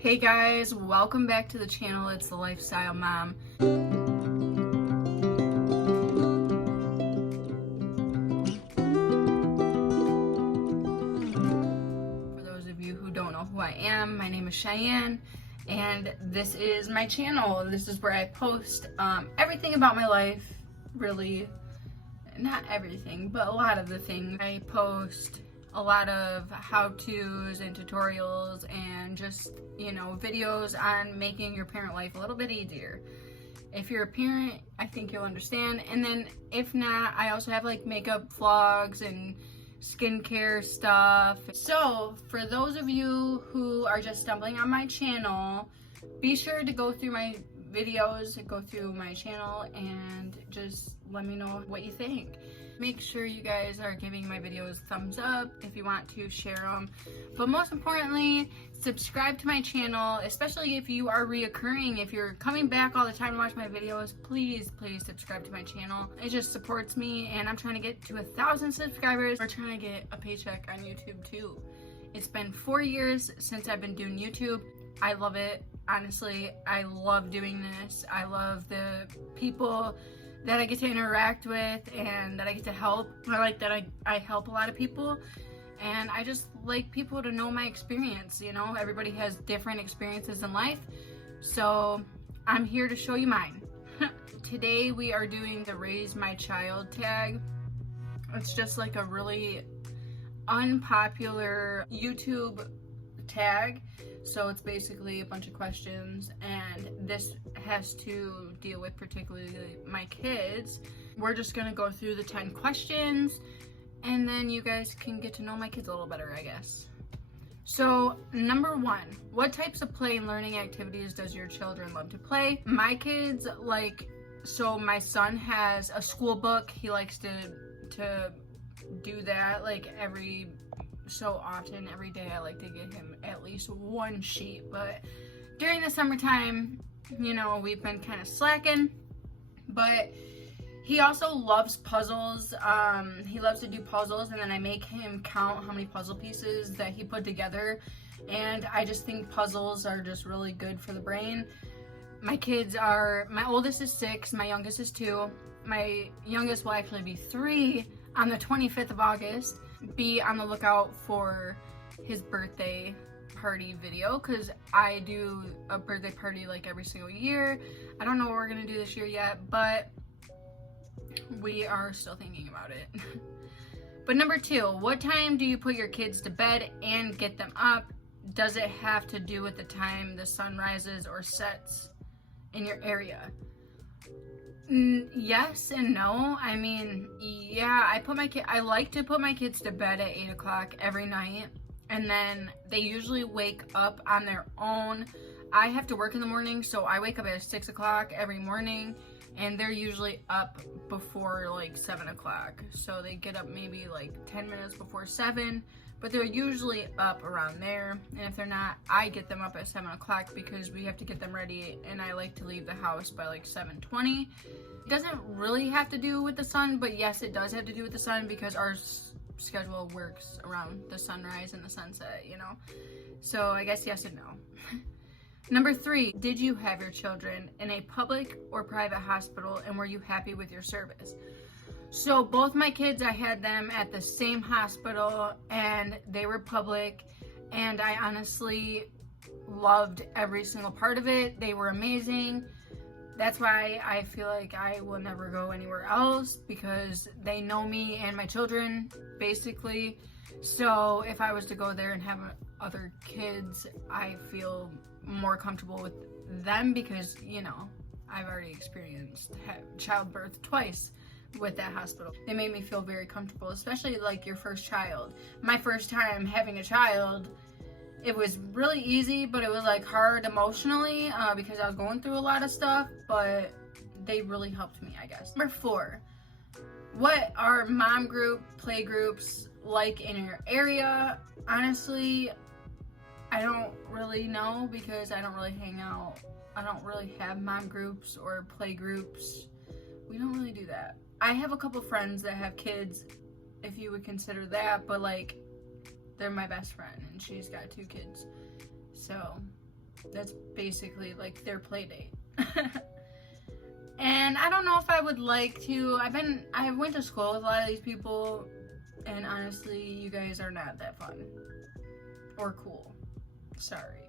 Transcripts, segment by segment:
Hey guys, welcome back to the channel. It's the Lifestyle Mom. For those of you who don't know who I am, my name is Cheyenne and this is my channel. This is where I post everything about my life, really. Not everything, but a lot of the things. I post a lot of how-tos and tutorials and just, videos on making your parent life a little bit easier. If you're a parent, I think you'll understand. And then if not, I also have like makeup vlogs and skincare stuff. So for those of you who are just stumbling on my channel, be sure to go through my videos, go through my channel, and just let me know what you think. Make sure you guys are giving my videos thumbs up if you want to share them. But most importantly, subscribe to my channel, especially if you are reoccurring. If you're coming back all the time to watch my videos, please subscribe to my channel. It just supports me, and I'm trying to get to 1,000 subscribers. We're trying to get a paycheck on YouTube too. It's been 4 years since I've been doing YouTube. I love it. Honestly, I love doing this. I love the people that I get to interact with and that I get to help. I like that I help a lot of people, and I just like people to know my experience. Everybody has different experiences in life, so I'm here to show you mine. Today we are doing the Raise My Child tag. It's just like a really unpopular YouTube tag. So it's basically a bunch of questions, and this has to deal with particularly my kids. We're just gonna go through the 10 questions, and then you guys can get to know my kids a little better, I guess. So number 1, what types of play and learning activities does your children love to play? My kids so my son has a school book. He likes to do that every so often. Every day I like to get him at least one sheet, but during the summertime, we've been kind of slacking. But he also loves puzzles. He loves to do puzzles, and then I make him count how many puzzle pieces that he put together, and I just think puzzles are just really good for the brain. My oldest is 6, my youngest is 2. My youngest will actually be 3 on the 25th of August. Be on the lookout for his birthday party video, because I do a birthday party every single year. I don't know what we're gonna do this year yet, but we are still thinking about it. But number 2, what time do you put your kids to bed and get them up? Does it have to do with the time the sun rises or sets in your area? Yes and no. I mean, yeah, I like to put my kids to bed at 8 o'clock every night, and then they usually wake up on their own. I have to work in the morning, so I wake up at 6 o'clock every morning, and they're usually up before 7 o'clock. So they get up maybe 10 minutes before 7, but they're usually up around there. And if they're not, I get them up at 7 o'clock because we have to get them ready, and I like to leave the house by 7:20. It doesn't really have to do with the sun, but yes, it does have to do with the sun because our schedule works around the sunrise and the sunset, So I guess yes and no. Number 3, did you have your children in a public or private hospital, and were you happy with your service? So both my kids, I had them at the same hospital, and they were public, and I honestly loved every single part of it. They were amazing. That's why I feel like I will never go anywhere else, because they know me and my children, basically. So if I was to go there and have other kids, I feel more comfortable with them because, I've already experienced childbirth twice with that hospital. They made me feel very comfortable, especially your first child. My first time having a child, it was really easy, but it was hard emotionally because I was going through a lot of stuff, but they really helped me, I guess. Number 4, what are mom group, play groups like in your area? Honestly, I don't really know because I don't really hang out. I don't really have mom groups or play groups. We don't really do that. I have a couple friends that have kids, if you would consider that, but they're my best friend, and she's got 2 kids. So That's basically like their play date. And I don't know if I would like to. I went to school with a lot of these people, and honestly, you guys are not that fun or cool. Sorry,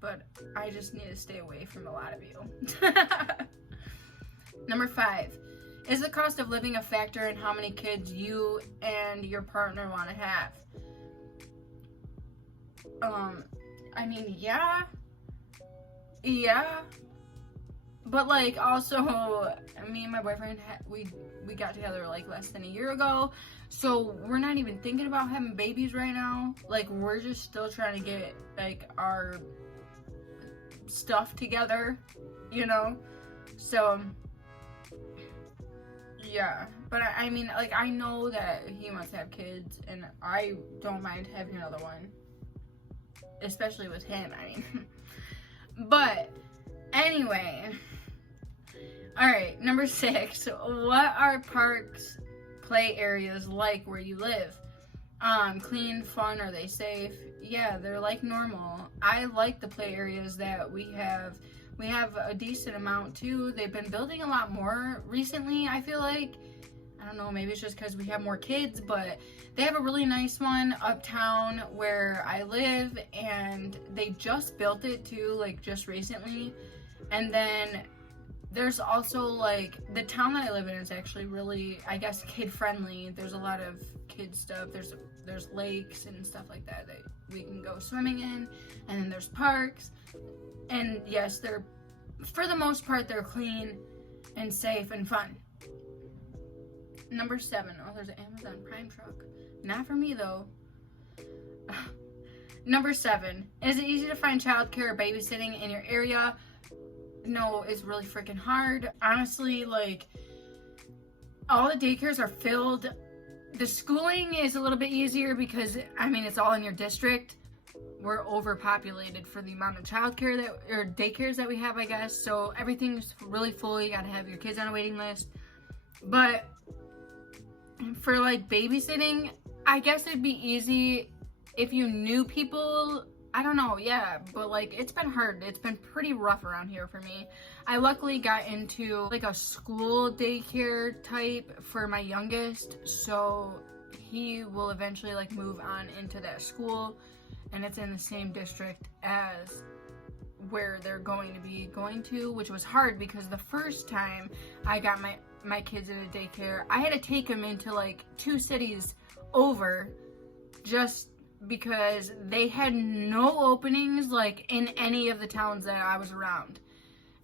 but I just need to stay away from a lot of you. Number 5, is the cost of living a factor in how many kids you and your partner want to have? I mean, yeah, but like also, me and my boyfriend we got together like less than a year ago, so we're not even thinking about having babies right now. Like, we're just still trying to get like our stuff together, you know. So yeah, but I mean, like, I know that he wants to have kids, and I don't mind having another one, especially with him. I mean, but anyway. Alright, number 6. What are parks, play areas like where you live? Clean, fun, are they safe? Yeah, they're like normal. I like the play areas that we have. We have a decent amount too. They've been building a lot more recently, I feel like. I don't know, maybe it's just because we have more kids, but they have a really nice one uptown where I live, and they just built it too, like just recently. And then there's also, like, the town that I live in is actually really, I guess, kid-friendly. There's a lot of kid stuff. There's lakes and stuff like that we can go swimming in. And then there's parks. And, yes, they're, for the most part, they're clean and safe and fun. Number 7. Oh, there's an Amazon Prime truck. Not for me, though. Number 7. Is it easy to find childcare or babysitting in your area? No, it's really freaking hard. Honestly, like, all the daycares are filled. The schooling is a little bit easier because, I mean, it's all in your district. We're overpopulated for the amount of childcare or daycares that we have, I guess. So everything's really full. You gotta have your kids on a waiting list. But for, like, babysitting, I guess it'd be easy if you knew people. I don't know, yeah, but like, it's been hard. It's been pretty rough around here for me. I luckily got into like a school daycare type for my youngest, so he will eventually like move on into that school, and it's in the same district as where they're going to be going to, which was hard because the first time I got my kids in a daycare, I had to take them into like 2 cities over just because they had no openings like in any of the towns that I was around.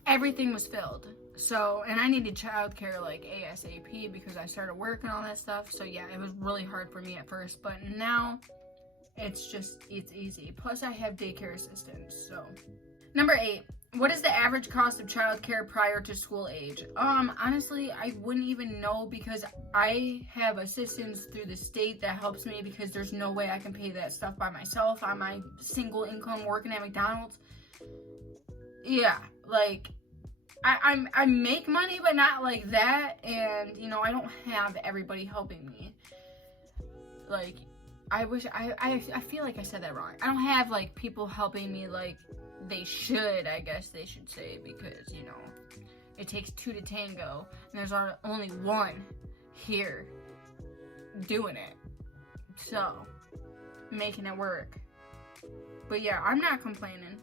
Everything was filled. So, and I needed childcare like ASAP because I started work and all that stuff. So yeah, it was really hard for me at first, but now it's easy. Plus I have daycare assistants, so. Number 8, what is the average cost of childcare prior to school age? Honestly, I wouldn't even know because I have assistance through the state that helps me because there's no way I can pay that stuff by myself on my single income working at McDonald's. Yeah, like, I make money, but not like that, and, you know, I don't have everybody helping me. Like, I feel like I said that wrong. I don't have, like, people helping me like they should, I guess they should say, because, you know, it takes 2 to tango, and there's only 1 here doing it, so making it work. But yeah, I'm not complaining.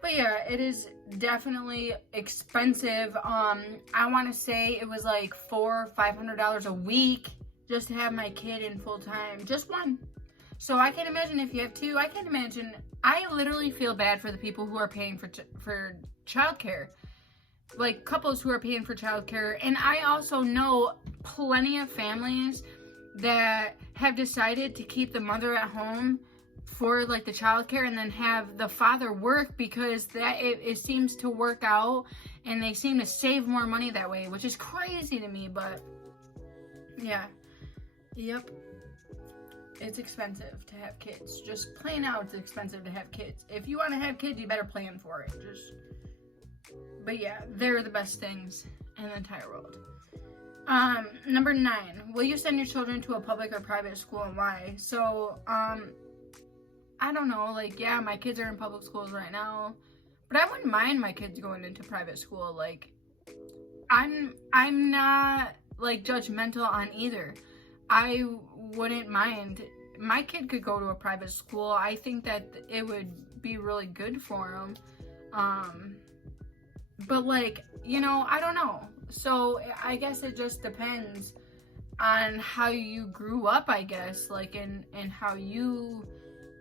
But yeah, it is definitely expensive. I want to say it was like $400 or $500 a week just to have my kid in full time, just 1. So I can't imagine if you have 2. I can't imagine. I literally feel bad for the people who are paying for childcare, like couples who are paying for childcare. And I also know plenty of families that have decided to keep the mother at home for like the childcare and then have the father work because that it seems to work out and they seem to save more money that way, which is crazy to me. But yeah, yep. It's expensive to have kids. Just plain out, it's expensive to have kids. If you want to have kids, you better plan for it. But yeah, they're the best things in the entire world. Number 9, will you send your children to a public or private school and why? So, I don't know, like, yeah, my kids are in public schools right now, but I wouldn't mind my kids going into private school. Like, I'm not, like, judgmental on either. I wouldn't mind. My kid could go to a private school. I think that it would be really good for him. But, like, you know, I don't know. So I guess it just depends on how you grew up, I guess, like, and how you,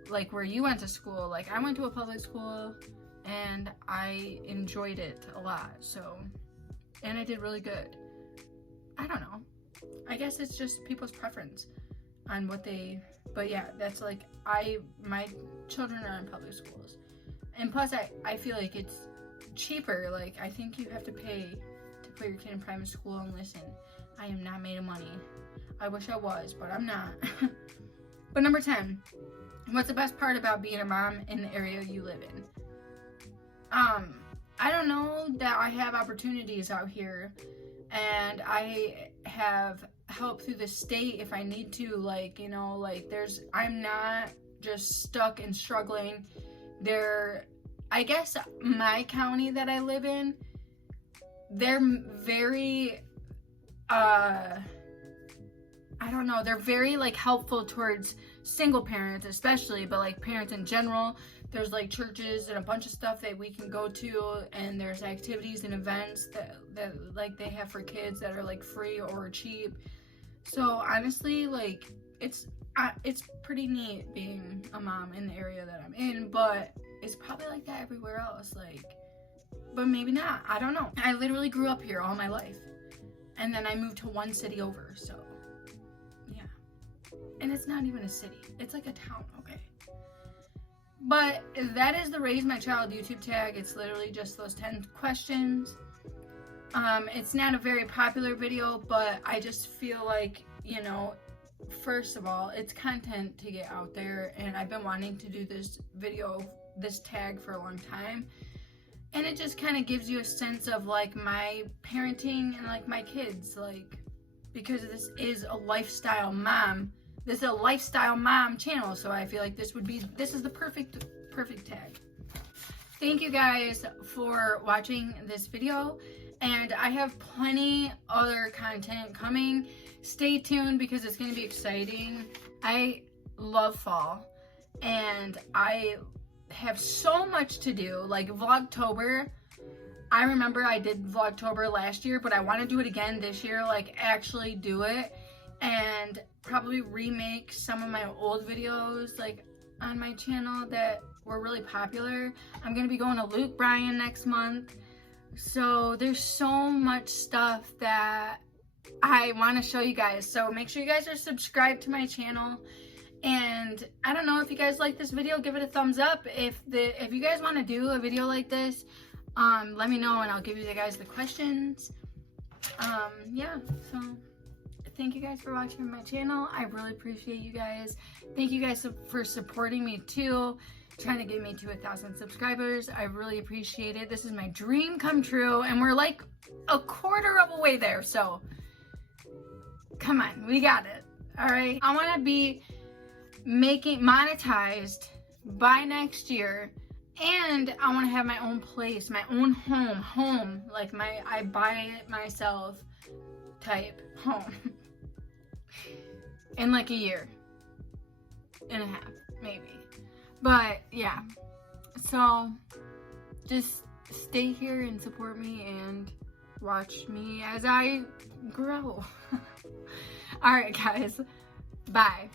like, where you went to school. Like, I went to a public school and I enjoyed it a lot, so, and I did really good. I don't know, I guess it's just people's preference on what they, but yeah, that's like, my children are in public schools, and plus I feel like it's cheaper. Like, I think you have to pay to put your kid in private school, and listen, I am not made of money. I wish I was, but I'm not. But number 10, what's the best part about being a mom in the area you live in? I don't know, that I have opportunities out here, and I have help through the state if I need to. Like, you know, like, I'm not just stuck and struggling there. I guess my county that I live in, they're very, I don't know, they're very, like, helpful towards single parents especially, but, like, parents in general. There's, like, churches and a bunch of stuff that we can go to, and there's activities and events that like, they have for kids that are, like, free or cheap. So honestly, like, it's pretty neat being a mom in the area that I'm in, but it's probably like that everywhere else, like, but maybe not. I don't know. I literally grew up here all my life, and then I moved to one city over, so yeah. And it's not even a city, it's like a town, okay? But that is the Raise My Child YouTube tag. It's literally just those 10 questions. It's not a very popular video, but I just feel like, you know, first of all, it's content to get out there, and I've been wanting to do this video, this tag, for a long time. And it just kind of gives you a sense of, like, my parenting and, like, my kids, like, because this is a lifestyle mom. This is a lifestyle mom channel, so I feel like this is the perfect tag. Thank you guys for watching this video, and I have plenty other content coming. Stay tuned because it's going to be exciting. I love fall, and I have so much to do, like Vlogtober. I remember I did Vlogtober last year, but I want to do it again this year, like, actually do it, and probably remake some of my old videos, like, on my channel that were really popular. I'm gonna be going to Luke Bryan next month, so there's so much stuff that I want to show you guys. So make sure you guys are subscribed to my channel, and I don't know, if you guys like this video, give it a thumbs up. If you guys want to do a video like this, let me know, and I'll give you guys the questions. Yeah, so thank you guys for watching my channel. I really appreciate you guys. Thank you guys for supporting me too, trying to get me to 1,000 subscribers. I really appreciate it. This is my dream come true, and we're like a quarter of a way there, so come on, we got it. All right, I want to be monetized by next year, and I want to have my own place, my own home, like I buy it myself type home in like a year and a half, maybe. But yeah, so just stay here and support me and watch me as I grow. All right, guys, bye.